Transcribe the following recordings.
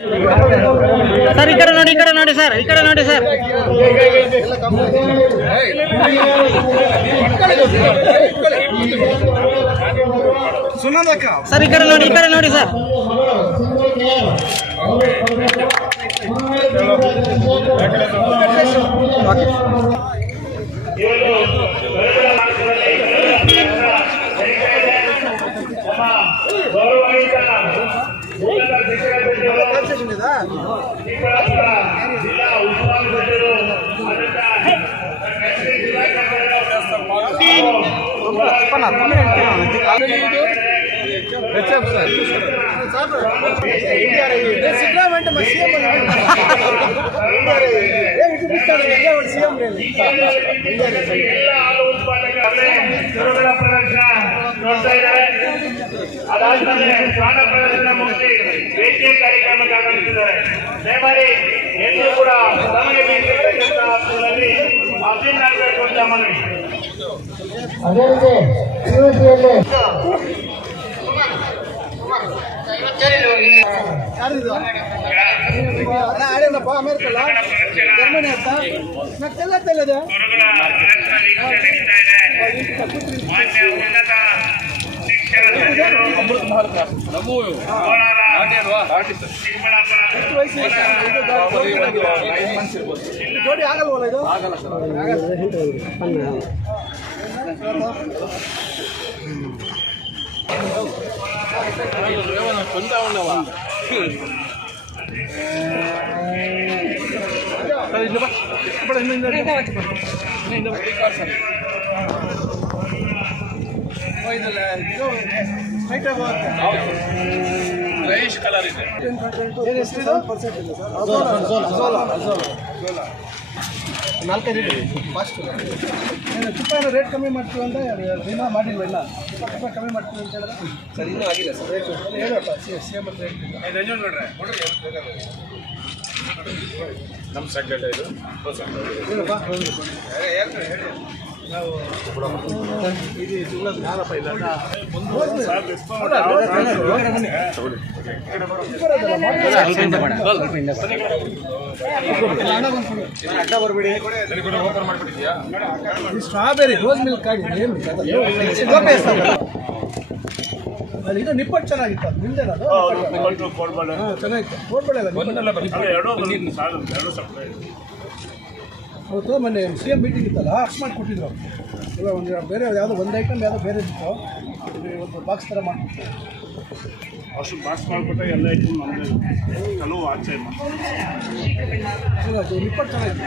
Sir, ಈ ಕಡೆ ನೋಡಿ, ಈ ಕಡೆ ನೋಡಿ ಸರ್, ಈ ಕಡೆ ನೋಡಿ ಸರ್. ಸರ್, ಈ ಕಡೆ ನೋಡಿ, ಈ ಕಡೆ ನೋಡಿ ಸರ್. ಗೌರವಾನ್ವಿತ ಶಿಕ್ಷಣ ಜಿಲ್ಲಾ ಉಸ್ತುವಾರಿ ಸಚಿವರು ಎಲ್ಲ ಹಾಲು ಉತ್ಪಾದಕರೇ ಕರುಗಳ ಪ್ರದರ್ಶನ ನೋಡ್ತಾ ಇದ್ದಾರೆ ಅದಾದ್ಮೇಲೆ ಶ್ವಾನ ಪ್ರದರ್ಶನ ಮುಗಿಸಿ ವೇದಿಕೆ ಕಾರ್ಯಕ್ರಮಕ್ಕೆ ಆಗಮಿಸಿದ್ದಾರೆ ದಯಮಾಡಿ ಎಲ್ಲರೂ ಕೂಡ ತಮಗೆ ಬೇಕಿರತಕ್ಕಂತಹ ಹಕ್ಕುಗಳಲ್ಲಿ ಅಧೀನ ಆಗಬೇಕು ಅಂತ ಮನವಿ ಅದೇ ರೀತಿ ಯುವತಿಯಲ್ಲಿ ಗುರುಗಳ ಪ್ರದರ್ಶನ ವೀಕ್ಷಣೆ ನಡೀತಾ ಇದೆ ಸಚಿವರು ಕೋಲಾರ ಚಿಕ್ಕಬಳ್ಳಾಪುರ ಜೋಡಿ ಆಗಲ್ವಲ್ಲ ಇದು. ನಾಲ್ಕೈದು ಫಾಸ್ಟ್. ಏನು ತುಪ್ಪ ಏನೋ ರೇಟ್ ಕಮ್ಮಿ ಮಾಡ್ತೀವಿ ಅಂತ ದಿನ ಮಾಡಿಲ್ವ ಇಲ್ಲ? ರೂಪಾಯಿ ಕಮ್ಮಿ ಮಾಡ್ತೀವಿ ಅಂತ ಹೇಳಿದ್ರೆ? ಸರ್ ಇನ್ನೂ ಆಗಿಲ್ಲ ಸರ್. ರೇಟ್ ಹೇಳಪ್ಪ ಸಿ ಸಿ ನಮ್ಮ ನಾವು ಇದು ಸ್ಟ್ರಾಬೆರಿ ರೋಸ್ ಮಿಲ್ಕ್ ಇದು ನಿಪ್ಪಟ್ಟು ಚೆನ್ನಾಗಿತ್ತು ಅದು ಚೆನ್ನಾಗಿತ್ತು. ಕೋಡ್ಬಳೆ. ಅವತ್ತು ಮೊನ್ನೆ ಸಿ ಎಂ ಮೀಟಿಂಗ್ ಇತ್ತಲ್ಲ ಅಷ್ಟು ಮಾಡಿ ಕೊಟ್ಟಿದ್ರು ಇಲ್ಲ ಒಂದು ಬೇರೆ ಯಾವುದೋ ಒಂದು ಐಟಮ್ ಯಾವುದೋ ಬೇರೆ ಇತ್ತು. ಒಂದು ಬಾಕ್ಸ್ ಥರ ಮಾಡಿ ಅಷ್ಟು ಬಾಕ್ಸ್ ಮಾಡಿಕೊಟ್ಟೆ ಎಲ್ಲ ಐಟಮ್ ನಮ್ಮದೇ ಕೆಲವು ಆಚೆ ಇಲ್ಲ ಇಪ್ಪತ್ತು ಚೆನ್ನಾಗಿತ್ತು.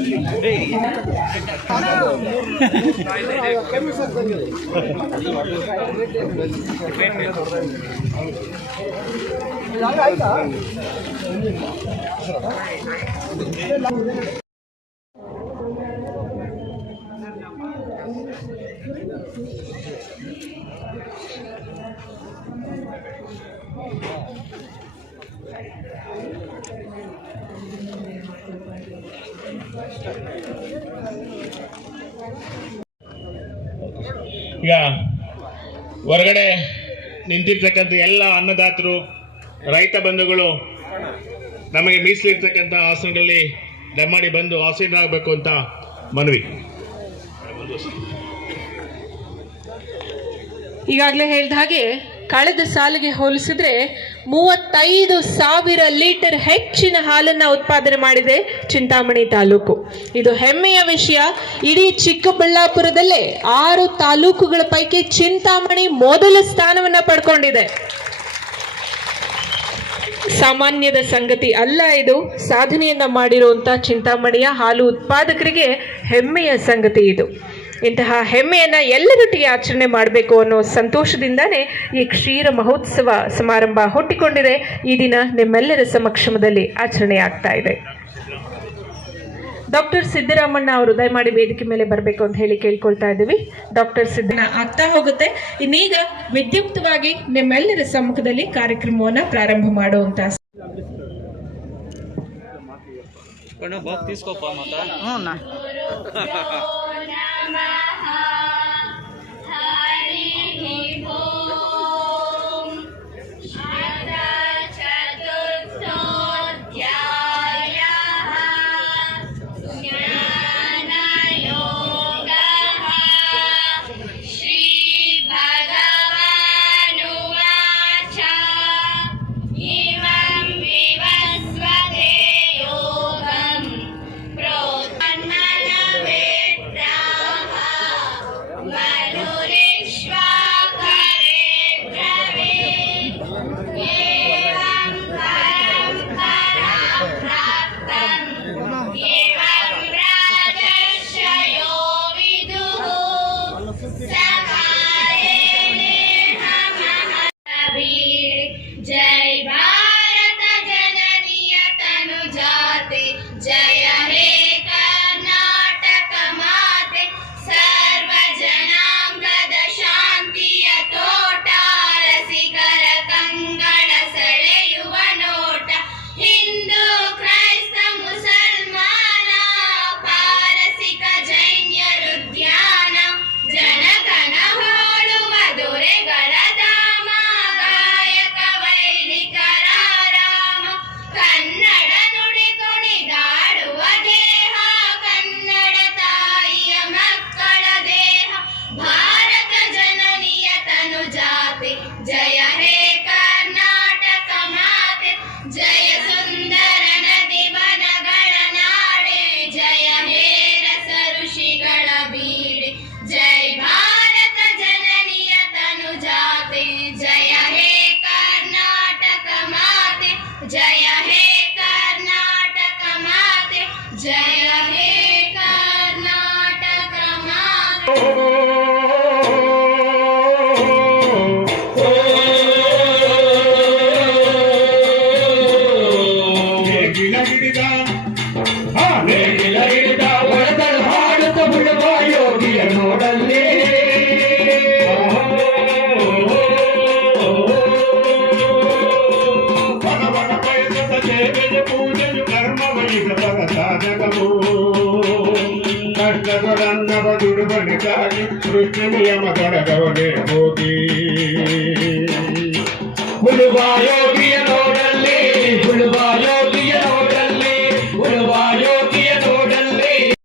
ಇದೆ ಅದು. ಈಗ ಹೊರಗಡೆ ನಿಂತಿರ್ತಕ್ಕಂಥ ಎಲ್ಲ ಅನ್ನದಾತರು, ರೈತ ಬಂಧುಗಳು ನಮಗೆ ಮೀಸಲಿರ್ತಕ್ಕಂಥ ಆಸನದಲ್ಲಿ ದಯಮಾಡಿ ಬಂದು ಆಸೀನರಾಗಬೇಕು ಅಂತ ಮನವಿ. ಈಗಾಗಲೇ ಹೇಳಿದ ಹಾಗೆ ಕಳೆದ ಸಾಲಿಗೆ ಹೋಲಿಸಿದ್ರೆ ಮೂವತ್ತೈದು ಸಾವಿರ ಲೀಟರ್ ಹೆಚ್ಚಿನ ಹಾಲನ್ನು ಉತ್ಪಾದನೆ ಮಾಡಿದೆ ಚಿಂತಾಮಣಿ ತಾಲೂಕು. ಇದು ಹೆಮ್ಮೆಯ ವಿಷಯ. ಇಡೀ ಚಿಕ್ಕಬಳ್ಳಾಪುರದಲ್ಲೇ ಆರು ತಾಲೂಕುಗಳ ಪೈಕಿ ಚಿಂತಾಮಣಿ ಮೊದಲ ಸ್ಥಾನವನ್ನ ಪಡ್ಕೊಂಡಿದೆ. ಸಾಮಾನ್ಯದ ಸಂಗತಿ ಅಲ್ಲ ಇದು. ಸಾಧನೆಯನ್ನ ಮಾಡಿರುವಂತ ಚಿಂತಾಮಣಿಯ ಹಾಲು ಉತ್ಪಾದಕರಿಗೆ ಹೆಮ್ಮೆಯ ಸಂಗತಿ ಇದು. ಇಂತಹ ಹೆಮ್ಮೆಯನ್ನ ಎಲ್ಲರೊಟ್ಟಿಗೆ ಆಚರಣೆ ಮಾಡಬೇಕು ಅನ್ನೋ ಸಂತೋಷದಿಂದಾನೇ ಈ ಕ್ಷೀರ ಮಹೋತ್ಸವ ಸಮಾರಂಭ ಹುಟ್ಟಿಕೊಂಡಿದೆ ಈ ದಿನ ನಿಮ್ಮೆಲ್ಲರ ಸಮಕ್ಷಮದಲ್ಲಿ ಆಚರಣೆ ಆಗ್ತಾ ಇದೆ ಡಾಕ್ಟರ್ ಸಿದ್ದರಾಮಣ್ಣ ಅವರು ದಯಮಾಡಿ ವೇದಿಕೆ ಮೇಲೆ ಬರಬೇಕು ಅಂತ ಹೇಳಿ ಕೇಳ್ಕೊಳ್ತಾ ಇದ್ದೀವಿ ಡಾಕ್ಟರ್ ಸಿದ್ದನ ಆಗ್ತಾ ಹೋಗುತ್ತೆ ಇನ್ನೀಗ ವಿದ್ಯುಕ್ತವಾಗಿ ನಿಮ್ಮೆಲ್ಲರ ಸಮ್ಮುಖದಲ್ಲಿ ಕಾರ್ಯಕ್ರಮವನ್ನ ಪ್ರಾರಂಭ ಮಾಡುವಂತ ಹೋಗಿ తీసుకోపా ಮತ್ತ Namaha. ಕಷ್ಟಗಳನ್ನವ ದುಡುಬನಿಗಾಗಿ ಸೃಷ್ಟಿ ನಿಯಮದೊಳಗವನೇ ಹೋಗಿ ಮುಳುವ ಯೋಗಿಯ ನೋಡಿ